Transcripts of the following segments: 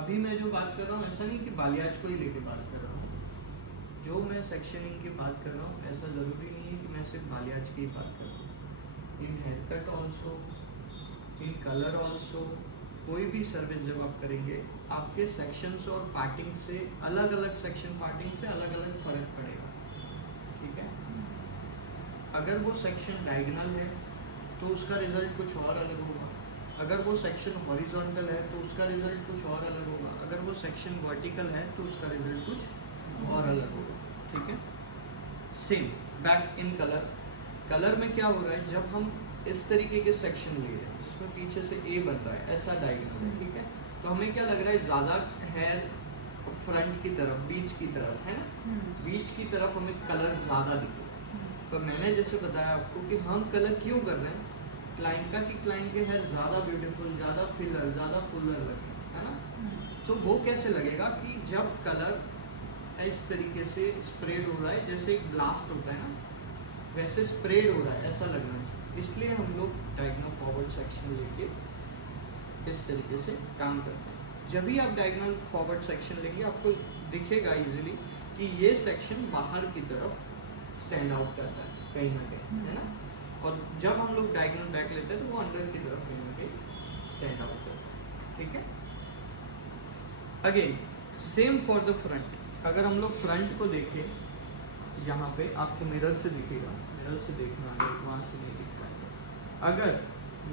अभी मैं जो बात कर रहा हूँ ऐसा नहीं कि बालियाज को ही लेके बात कर रहा हूँ। जो मैं सेक्शनिंग की बात कर रहा हूँ ऐसा ज़रूरी नहीं है कि मैं सिर्फ बालियाज की ही बात कर रहा हूँ। In hair cut also, in colour also, कोई भी सर्विस जब आप करेंगे आपके सेक्शंस और पार्टिंग से अलग अलग सेक्शन पार्टिंग से अलग अलग फ़र्क पड़ेगा। ठीक है, अगर वो सेक्शन डायगोनल है तो उसका रिजल्ट कुछ और अलग होगा, अगर वो सेक्शन हॉरिजॉन्टल है तो उसका रिजल्ट कुछ और अलग होगा, अगर वो सेक्शन वर्टिकल है तो उसका रिजल्ट कुछ और अलग होगा। ठीक है, same back in colour. Colour में क्या हो रहा है, जब हम इस तरीके के सेक्शन ले रहे हैं जिसमें पीछे से ए बन रहा है, ऐसा डायगोनल है, ठीक है, तो हमें क्या लग रहा है ज़्यादा हेयर फ्रंट की तरफ, बीच की तरफ है ना, बीच की तरफ हमें कलर ज़्यादा दिखे। तो मैंने जैसे बताया आपको कि हम कलर क्यों कर रहे हैं क्लाइंट का, कि क्लाइंट के हेयर ज़्यादा ब्यूटीफुल, ज़्यादा फिलर, ज़्यादा फुलर लगे, है ना। तो वो कैसे लगेगा कि जब कलर इस तरीके से स्प्रेड हो रहा है, जैसे एक ब्लास्ट होता है ना वैसे स्प्रेड हो रहा है, ऐसा लगना चाहिए। इसलिए हम लोग डायगोनल फॉरवर्ड सेक्शन लेके इस तरीके से काम करते हैं। जब भी आप डायगोनल फॉरवर्ड सेक्शन लेंगे आपको दिखेगा इजीली कि ये सेक्शन बाहर की तरफ स्टैंड आउट करता है कहीं ना कहीं, है ना। और जब हम लोग डायगोनल बैक लेते हैं तो वो अंदर की तरफ कहीं ना कहीं स्टैंड आउट करता है। ठीक है, again same for the front. अगर हम लोग फ्रंट को देखें, यहाँ पे आपको मिरर से दिखेगा, मिरर से देखना है, वहाँ से नहीं दिख रहा है। अगर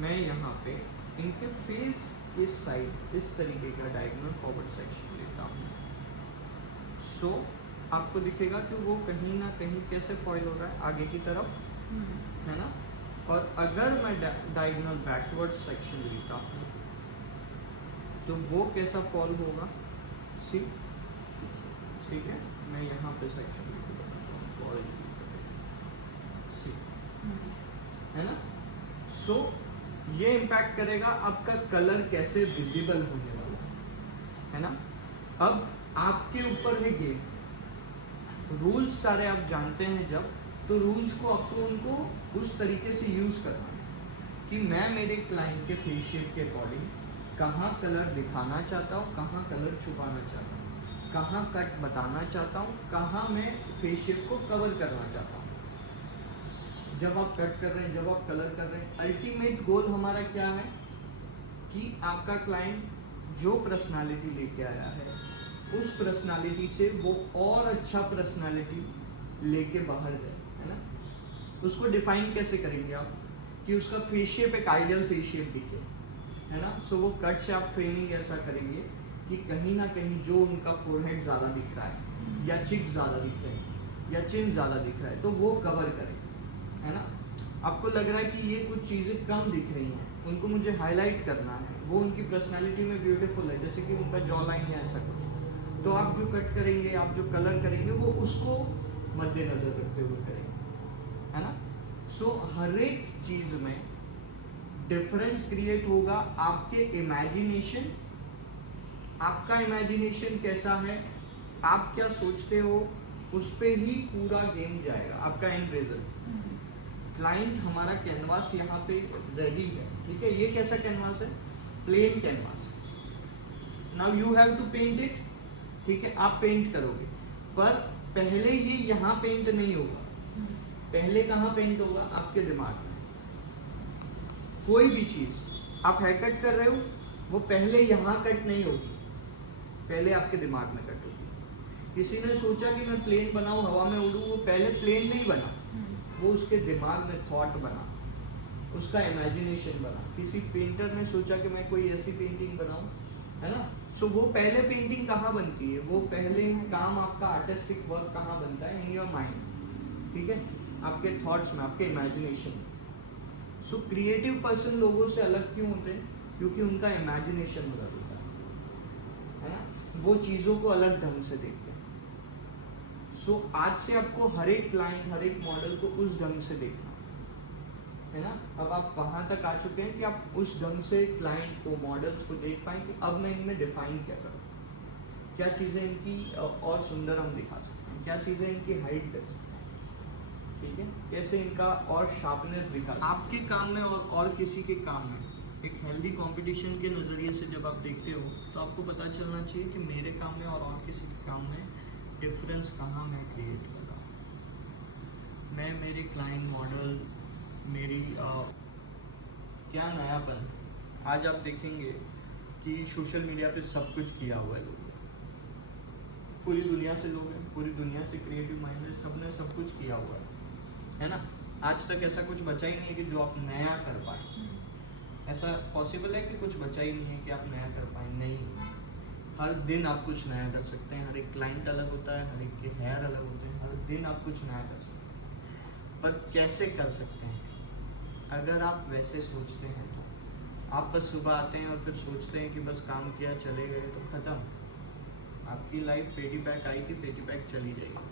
मैं यहाँ पे इनके फेस इस साइड इस तरीके का डायगोनल फॉरवर्ड सेक्शन लेता हूँ, सो आपको दिखेगा कि वो कहीं ना कहीं कैसे फॉइल हो रहा है आगे की तरफ, है ना। और अगर मैं डायगोनल बैकवर्ड सेक्शन लेता हूँ तो वो कैसा फॉल होगा, सी, ठीक है। मैं यहाँ पे सेक्शन सी, है ना। सो ये इम्पैक्ट करेगा आपका कलर कैसे विजिबल होने वाला है ना। अब आपके ऊपर है गेम, रूल्स सारे आप जानते हैं जब, तो रूल्स को आपको उनको उस तरीके से यूज़ करना है कि मैं मेरे क्लाइंट के फेस शेप के अकॉर्डिंग कहाँ कलर दिखाना चाहता हूँ, कहाँ कलर छुपाना चाहता हूँ, कहाँ कट बताना चाहता हूँ, कहाँ मैं फेस शेप को कवर करना चाहता हूँ। जब आप कट कर रहे हैं, जब आप कलर कर रहे हैं, अल्टीमेट गोल हमारा क्या है कि आपका क्लाइंट जो पर्सनालिटी लेके आया है उस पर्सनालिटी से वो और अच्छा पर्सनालिटी लेके बाहर जाए, है ना। उसको डिफाइन कैसे करेंगे आप कि उसका फेस शेप एक आइडियल फेस शेप दिखे, है ना। सो वो कट से आप फ्रेमिंग ऐसा करेंगे कि कहीं ना कहीं जो उनका फोरहेड ज़्यादा दिख रहा है या चिक ज़्यादा दिख रहा है या चिन ज़्यादा दिख रहा है तो वो कवर करें, है ना। आपको लग रहा है कि ये कुछ चीज़ें कम दिख रही हैं, उनको मुझे हाईलाइट करना है, वो उनकी पर्सनालिटी में ब्यूटीफुल है, जैसे कि उनका जॉ लाइन या ऐसा कुछ, तो आप जो कट करेंगे, आप जो कलर करेंगे वो उसको मद्देनज़र रखते हुए करेंगे, है ना। सो हर एक चीज़ में डिफरेंस क्रिएट होगा आपके इमेजिनेशन, आपका इमेजिनेशन कैसा है, आप क्या सोचते हो, उस पर ही पूरा गेम जाएगा आपका एंड रिजल्ट। क्लाइंट हमारा कैनवास यहाँ पे रेडी है, ठीक है। ये कैसा कैनवास है, plain canvas. Now you have to paint it, ठीक है, आप पेंट करोगे, पर पहले ये यहाँ पेंट नहीं होगा, पहले कहाँ पेंट होगा, आपके दिमाग में। कोई भी चीज़ आप हेयर कट कर रहे हो वो पहले यहाँ कट नहीं होगी, पहले आपके दिमाग में कट होगी। किसी ने सोचा कि मैं प्लेन बनाऊँ, हवा में उड़ूँ, वो पहले प्लेन नहीं बना, वो उसके दिमाग में थॉट बना, उसका इमेजिनेशन बना। किसी पेंटर ने सोचा कि मैं कोई ऐसी पेंटिंग बनाऊं, है ना। सो वो पहले पेंटिंग कहाँ बनती है, वो पहले काम आपका आर्टिस्टिक वर्क कहाँ बनता है, इन योर माइंड, ठीक है, आपके थॉट्स में, आपके इमेजिनेशन में। सो क्रिएटिव पर्सन लोगों से अलग क्यों होते हैं, क्योंकि उनका इमेजिनेशन बदल होता है ना, वो चीज़ों को अलग ढंग से देखते हैं। सो आज से आपको हर एक क्लाइंट, हर एक मॉडल को उस ढंग से देखना है ना। अब आप वहाँ तक आ चुके हैं कि आप उस ढंग से क्लाइंट को, मॉडल्स को देख पाएँ कि अब मैं इनमें डिफाइन क्या करूँ, क्या चीज़ें इनकी और सुंदर हम दिखा सकते हैं, क्या चीज़ें इनकी हाइड कर सकते हैं, ठीक है, कैसे इनका और शार्पनेस दिखा सकते हैं। आपके काम में और किसी के काम में एक हेल्दी कंपटीशन के नज़रिए से जब आप देखते हो तो आपको पता चलना चाहिए कि मेरे काम में और किसी के काम में डिफरेंस कहाँ मैं क्रिएट कर रहा हूँ। मैं मेरे क्लाइंट मॉडल मेरी क्या नयापन, आज आप देखेंगे कि सोशल मीडिया पे सब कुछ किया हुआ है लोगों ने, पूरी दुनिया से लोग हैं, पूरी दुनिया से क्रिएटिव माइंड है, सब ने सब कुछ किया हुआ है ना। आज तक ऐसा कुछ बचा ही नहीं है कि जो आप नया कर पाए। ऐसा पॉसिबल है कि कुछ बचा ही नहीं है कि आप नया कर पाए? नहीं, हर दिन आप कुछ नया कर सकते हैं। हर एक क्लाइंट अलग होता है, हर एक के हेयर अलग होते हैं, हर दिन आप कुछ नया कर सकते हैं। पर कैसे कर सकते हैं? अगर आप वैसे सोचते हैं तो आप बस सुबह आते हैं और फिर सोचते हैं कि बस काम किया चले गए तो ख़त्म। आपकी लाइफ पेटी पैक आई थी, पेटी पैक चली जाएगी।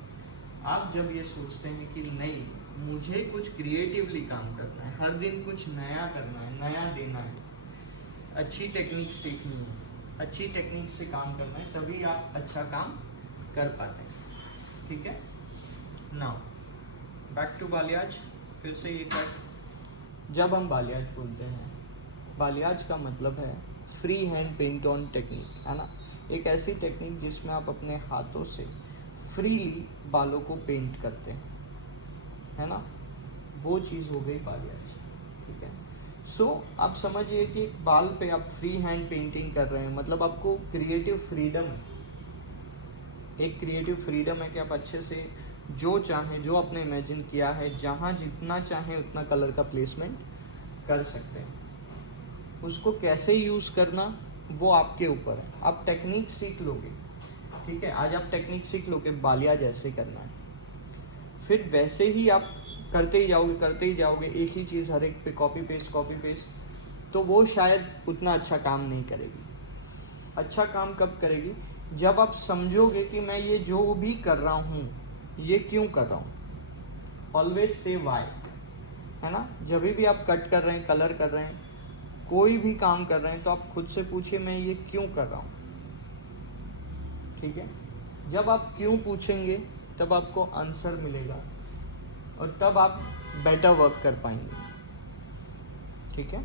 आप जब ये सोचते हैं कि नहीं, मुझे कुछ क्रिएटिवली काम करना है, हर दिन कुछ नया करना है, नया देना है, अच्छी टेक्निक सीखनी है, अच्छी टेक्निक से काम करना है, तभी आप अच्छा काम कर पाते हैं। ठीक है, नाउ बैक टू बालियाज। फिर से एक बार, जब हम बालियाज बोलते हैं, बालियाज का मतलब है free hand paint on technique, है ना। एक ऐसी टेक्निक जिसमें आप अपने हाथों से फ्रीली बालों को पेंट करते हैं, है ना, वो चीज़ हो गई बालियाज। ठीक है, सो आप समझिए कि एक बाल पे आप फ्री हैंड पेंटिंग कर रहे हैं, मतलब आपको क्रिएटिव फ्रीडम है। एक क्रिएटिव फ्रीडम है कि आप अच्छे से जो चाहें, जो आपने इमेजिन किया है, जहाँ जितना चाहें उतना कलर का प्लेसमेंट कर सकते हैं। उसको कैसे यूज़ करना वो आपके ऊपर है। आप टेक्निक सीख लोगे, ठीक है, आज आप टेक्निक सीख लोगे बालियाज ऐसे करना है, फिर वैसे ही आप करते ही जाओगे एक ही चीज़ हर एक पे कॉपी पेस्ट, तो वो शायद उतना अच्छा काम नहीं करेगी। अच्छा काम कब करेगी? जब आप समझोगे कि मैं ये जो भी कर रहा हूँ ये क्यों कर रहा हूँ। ऑलवेज से वाई, है ना। जब भी आप कट कर रहे हैं, कलर कर रहे हैं, कोई भी काम कर रहे हैं, तो आप खुद से पूछिए मैं ये क्यों कर रहा हूँ। ठीक है, जब आप क्यों पूछेंगे तब आपको आंसर मिलेगा और तब आप बेटर वर्क कर पाएंगे। ठीक है,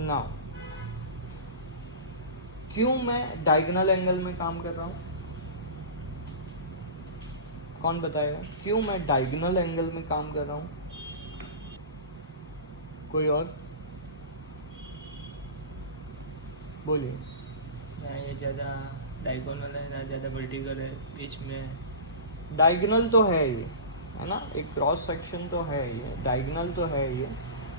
नाउ क्यों मैं डायगोनल एंगल में काम कर रहा हूँ? कौन बताएगा क्यों मैं डायगोनल एंगल में काम कर रहा हूँ? कोई और बोलिए। ना ये ज़्यादा डायगोनल है, ना ज़्यादा वर्टिकल है, बीच में। डायगोनल तो है ये, है ना, एक क्रॉस सेक्शन तो है ये, डायगोनल तो है ये,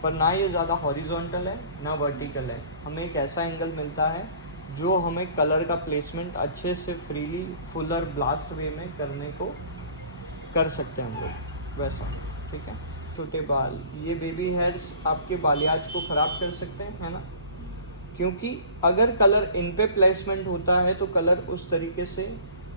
पर ना ये ज़्यादा हॉरिजॉन्टल है ना वर्टिकल है। हमें एक ऐसा एंगल मिलता है जो हमें कलर का प्लेसमेंट अच्छे से फ्रीली फुलर ब्लास्ट वे में करने को कर सकते हैं हम लोग वैसा। ठीक है, छोटे बाल, ये बेबी हेयर्स आपके बालियाज को ख़राब कर सकते हैं, है ना, क्योंकि अगर कलर इन पे प्लेसमेंट होता है तो कलर उस तरीके से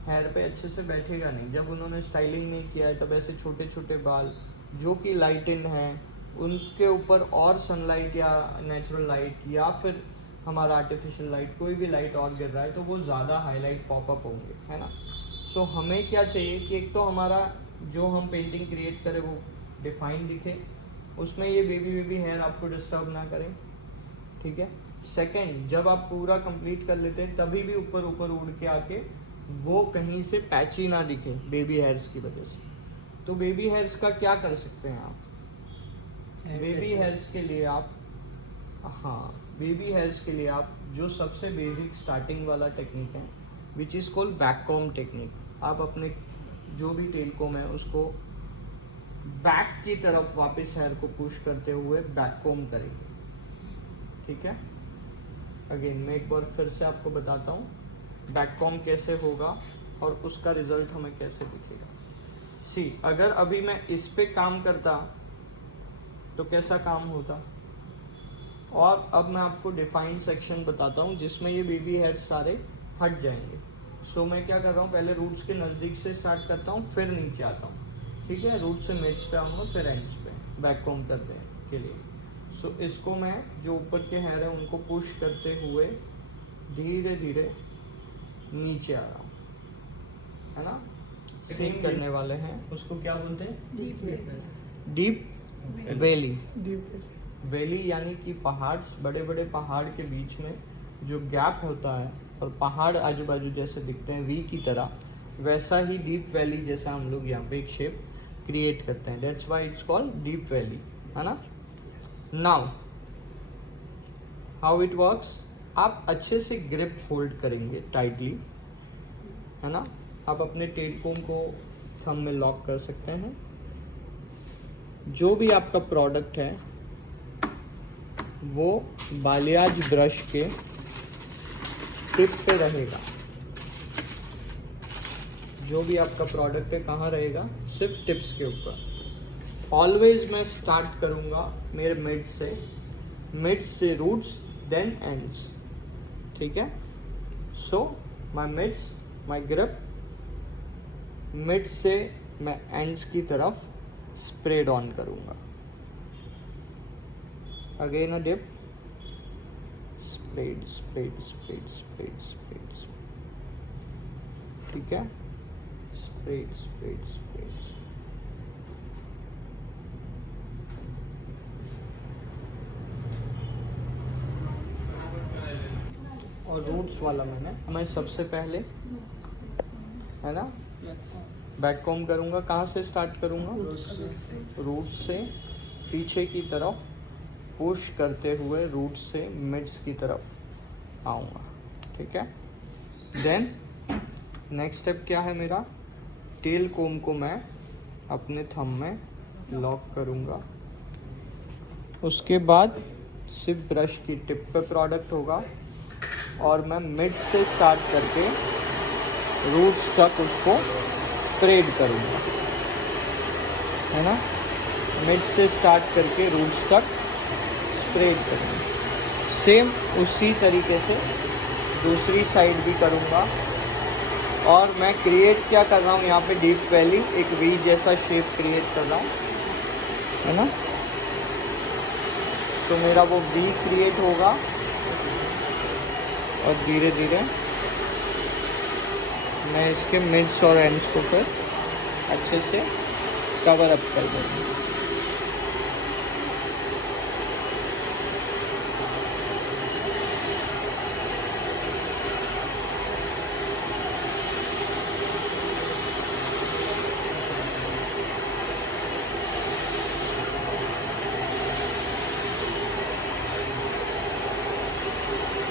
हेयर पे अच्छे से बैठेगा नहीं। जब उन्होंने स्टाइलिंग नहीं किया है तब ऐसे छोटे छोटे बाल जो कि लाइटेंड हैं उनके ऊपर और सनलाइट या नेचुरल लाइट या फिर हमारा आर्टिफिशियल लाइट, कोई भी लाइट और गिर रहा है तो वो ज़्यादा हाईलाइट पॉपअप होंगे, है ना। सो हमें क्या चाहिए कि एक तो हमारा जो हम पेंटिंग क्रिएट करें वो डिफाइन दिखे, उसमें ये बेबी हेयर आपको डिस्टर्ब ना करें। ठीक है, सेकंड, जब आप पूरा कंप्लीट कर लेते हैं तभी भी ऊपर उड़ के आके वो कहीं से पैची ना दिखे बेबी हेयर्स की वजह से। तो बेबी हेयर्स का क्या कर सकते हैं आप? बेबी हेयर्स के लिए आप, हाँ, बेबी हेयर्स के लिए आप जो सबसे बेसिक स्टार्टिंग वाला टेक्निक है which is called back com technique. आप अपने जो भी टेल कॉम है उसको बैक की तरफ वापस हेयर को पुश करते हुए बैक कॉम करेंगे। ठीक है, अगेन मैं एक बार फिर से आपको बताता हूँ बैक कॉम कैसे होगा और उसका रिजल्ट हमें कैसे दिखेगा। सी, अगर अभी मैं इस पे काम करता तो कैसा काम होता, और अब मैं आपको डिफाइंड सेक्शन बताता हूँ जिसमें ये बेबी हेयर्स सारे हट जाएंगे। सो मैं क्या कर रहा हूँ, पहले रूट्स के नज़दीक से स्टार्ट करता हूँ फिर नीचे आता हूँ। ठीक है, रूट से मिड्स पे आऊँगा फिर एंड्स पे बैक कॉम करने के लिए। सो इसको मैं जो ऊपर के हेयर है उनको पुश करते हुए धीरे धीरे नीचे आ रहा हूँ, है ना। सेम करने वाले हैं, उसको क्या बोलते हैं? डीप वेली। वैली यानी कि पहाड़, बड़े बड़े पहाड़ के बीच में जो गैप होता है और पहाड़ आजू बाजू जैसे दिखते हैं वी की तरह, वैसा ही डीप वैली जैसा हम लोग यहाँ पे एक शेप क्रिएट करते हैं। That's why it's called deep valley, है ना। नाउ हाउ इट वर्क्स, आप अच्छे से ग्रिप होल्ड करेंगे टाइटली, है ना। आप अपने टेल कोम को थंब में लॉक कर सकते हैं। जो भी आपका प्रोडक्ट है वो बालियाज ब्रश के टिप पे रहेगा। जो भी आपका प्रोडक्ट है कहाँ रहेगा, सिर्फ टिप्स के ऊपर। ऑलवेज मैं स्टार्ट करूँगा मेरे मिड से रूट्स देन एंड्स, ठीक है। सो माई ग्रिप मिड से मैं एंड्स की तरफ स्प्रेड ऑन करूँगा। Again a dip, spread spread spread spread spread, ठीक है। स्प्रेड स्प्रेड स्प्रेड, और रूट्स वाला मैं सबसे पहले, है ना, बैक कॉम करूँगा। कहाँ से स्टार्ट करूँगा, रूट से पीछे की तरफ पुश करते हुए रूट से मिड्स की तरफ आऊँगा, ठीक है। देन नेक्स्ट स्टेप क्या है मेरा, टेल कोम को मैं अपने थंब में लॉक करूँगा। उसके बाद सिर्फ ब्रश की टिप पे प्रोडक्ट होगा और मैं मिड से स्टार्ट करके रूट्स तक उसको स्प्रेड करूँगा, है ना। मिड से स्टार्ट करके रूट्स तक स्प्रेड करूँगा। सेम उसी तरीके से दूसरी साइड भी करूँगा। और मैं क्रिएट क्या कर रहा हूँ यहाँ पे, डीप वैली, एक वी जैसा शेप क्रिएट कर रहा हूँ, है ना। तो मेरा वो वी क्रिएट होगा और धीरे धीरे मैं इसके मिड्स और एंड्स को फिर अच्छे से कवर अप कर दूँगा।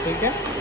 ठीक है।